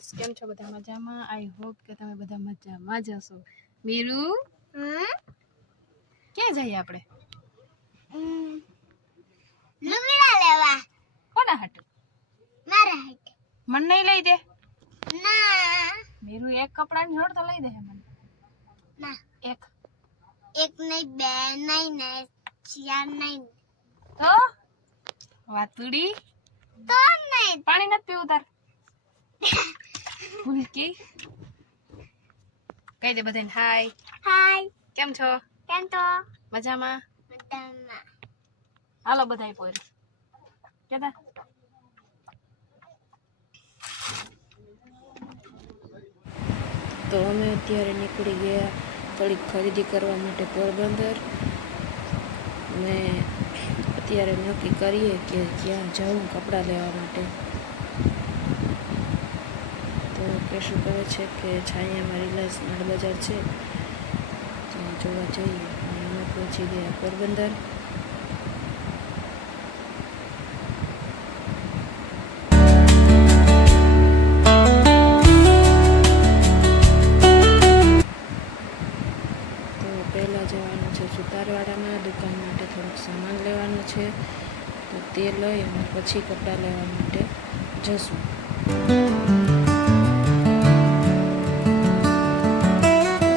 Friends came छो बधा मजामा। I hope के तमे बधा मजामा ज हशो। मीरू क्या जाइए आपणे? लुगड़ा लेवा। कोना हाटू? मारा हाटू। मन नहीं लई दे ना। मीरू एक कपड़ा ની જોડ તો લઈ દે મને। ના એક નહીં બે નહીં ને ચાર નહીં તો વાતુડી તો નહીં પાણી નથી પીવું તાર ભૂલકી કહી દે બધાને હાય હાય કેમ છો કેમ તો મજામાં મજામાં હાલો બધાય પોર કેતા તો અમે અત્યારે નીકળી ગયા થોડીક ખરીદી કરવા માટે પોરબંદર ને અત્યારે નક્કી કરીએ કે ક્યાં જાઉં કપડાં લેવા માટે। તો કેશું કહે છે કે છાયામાં રિલાયન્સ સ્માર્ટ બજાર છે ત્યાં જોવા જઈએ અને અમે પહોંચી ગયા પોરબંદર। પહેલાં જવાનું છે સુતારવાળાના દુકાન માટે થોડુંક સામાન લેવાનું છે તો તે લઈ અને પછી કપડાં લેવા માટે જશું।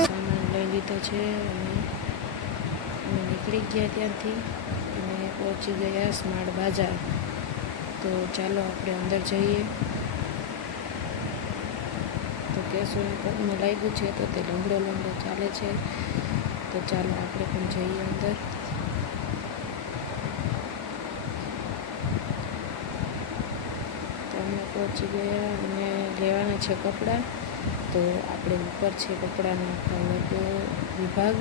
સામાન લઈ લીધો છે અને અમે નીકળી ગયા ત્યાંથી અને પહોંચી ગયા સ્માર્ટ બજાર। તો ચાલો આપણે અંદર જઈએ। તો કેશોને પગમાં લાગ્યું છે તો તે લંગડો ચાલે છે તો ચાલો આપણે પણ જઈએ અંદર। તો અમે પહોંચી ગયા અને લેવાના છે કપડાં। તો આપણે ઉપર છે કપડાનો આખો વિભાગ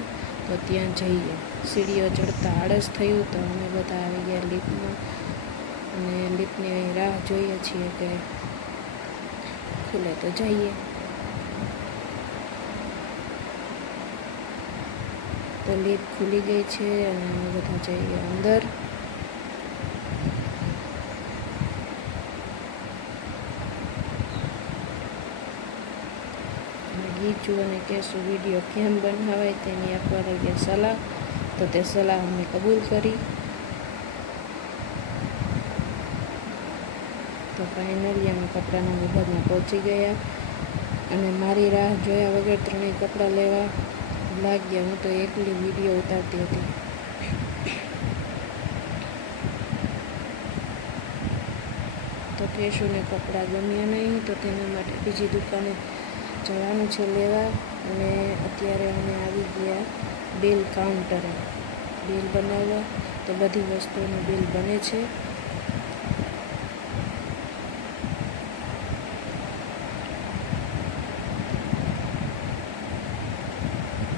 તો ત્યાં જઈએ। સીડીઓ ચડતા આળસ થયું તો અમે બધા આવી ગયા લિફ્ટમાં અને લિફ્ટની અહીં રાહ જોઈએ છીએ કે ખુલે તો જઈએ। તો લિફ્ટ ખુલી ગઈ છે અને અમે બધા જઈએ અંદર। ગીચું અને કેશું વિડીયો કેમ બનાવાય તેની આપવા લાગ્યા સલાહ તો તે સલાહ અમે કબૂલ કરી। તો ફાઇનલી અમે કપડાના વિભાગમાં પહોંચી ગયા અને મારી રાહ જોયા વગર ત્રણેય કપડાં લેવા લાગ્યા। હું તો એકલી વિડીયો ઉતારતી હતી। તો કેશુને કપડાં ગમ્યા નહીં તો તેના માટે બીજી દુકાને જવાનું છે લેવા અને અત્યારે અમે આવી ગયા બિલ કાઉન્ટરે બિલ બનાવવા। તો બધી વસ્તુનું બિલ બને છે।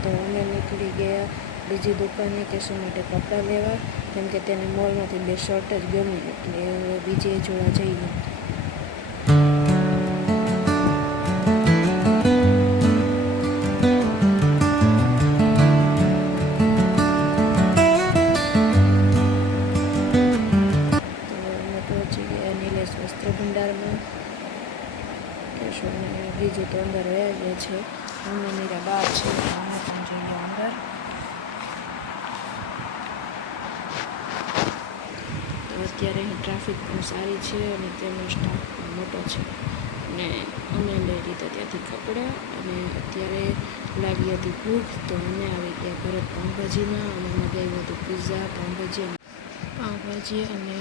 તો અમે નીકળી ગયા બીજી દુકાને કેશુ માટે કપડાં લેવા કેમ કે તેને મોલમાંથી બે શર્ટ જ ગમી એટલે બીજે જોવા જઈએ। તો અમે પહોંચી ગયા નિલેશ વસ્ત્ર ભંડારમાં। કેશુ અને બીજું તો અંદર રહ્યા ગયા છે અમે મેરા બહાર છે અમે પણ જઈએ અંદર। તો અત્યારે અહીં ટ્રાફિક પણ સારી છે અને તેનો સ્ટાફ પણ મોટો છે અને અમે લઈ લીધા ત્યાંથી કપડાં અને અત્યારે લાગી હતી ભૂખ તો અમે આવી ગયા ભરત પાઉંભાજીમાં। અમે મગાવ્યું હતું પિઝા પાઉંભાજી અને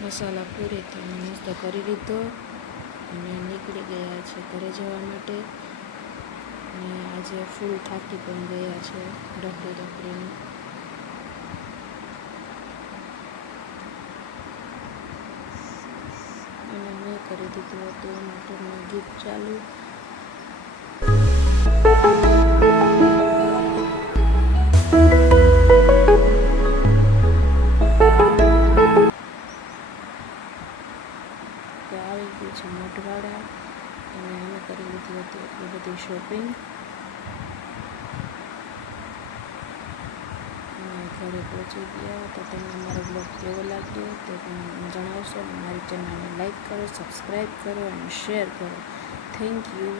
મસાલા પૂરી તો અમે નાસ્તો કરી લીધો અને નીકળી ગયા છે ઘરે જવા માટે। અને આજે ફૂલ થાકી પણ ગયા છે રખડીને। અને મેં કરી દીધું હતું મોટરનું ગીત ચાલુ। તો આવી ગયું છે મોઢવાડા અને અમે કરી લીધી હતી એટલી બધી શોપિંગ અને ઘરે પહોંચી ગયા। તો તમને મારો બ્લોગ કેવો લાગ્યો તે પણ જણાવશો અને મારી ચેનલને લાઈક કરો, સબસ્ક્રાઈબ કરો અને શેર કરો। Thank you.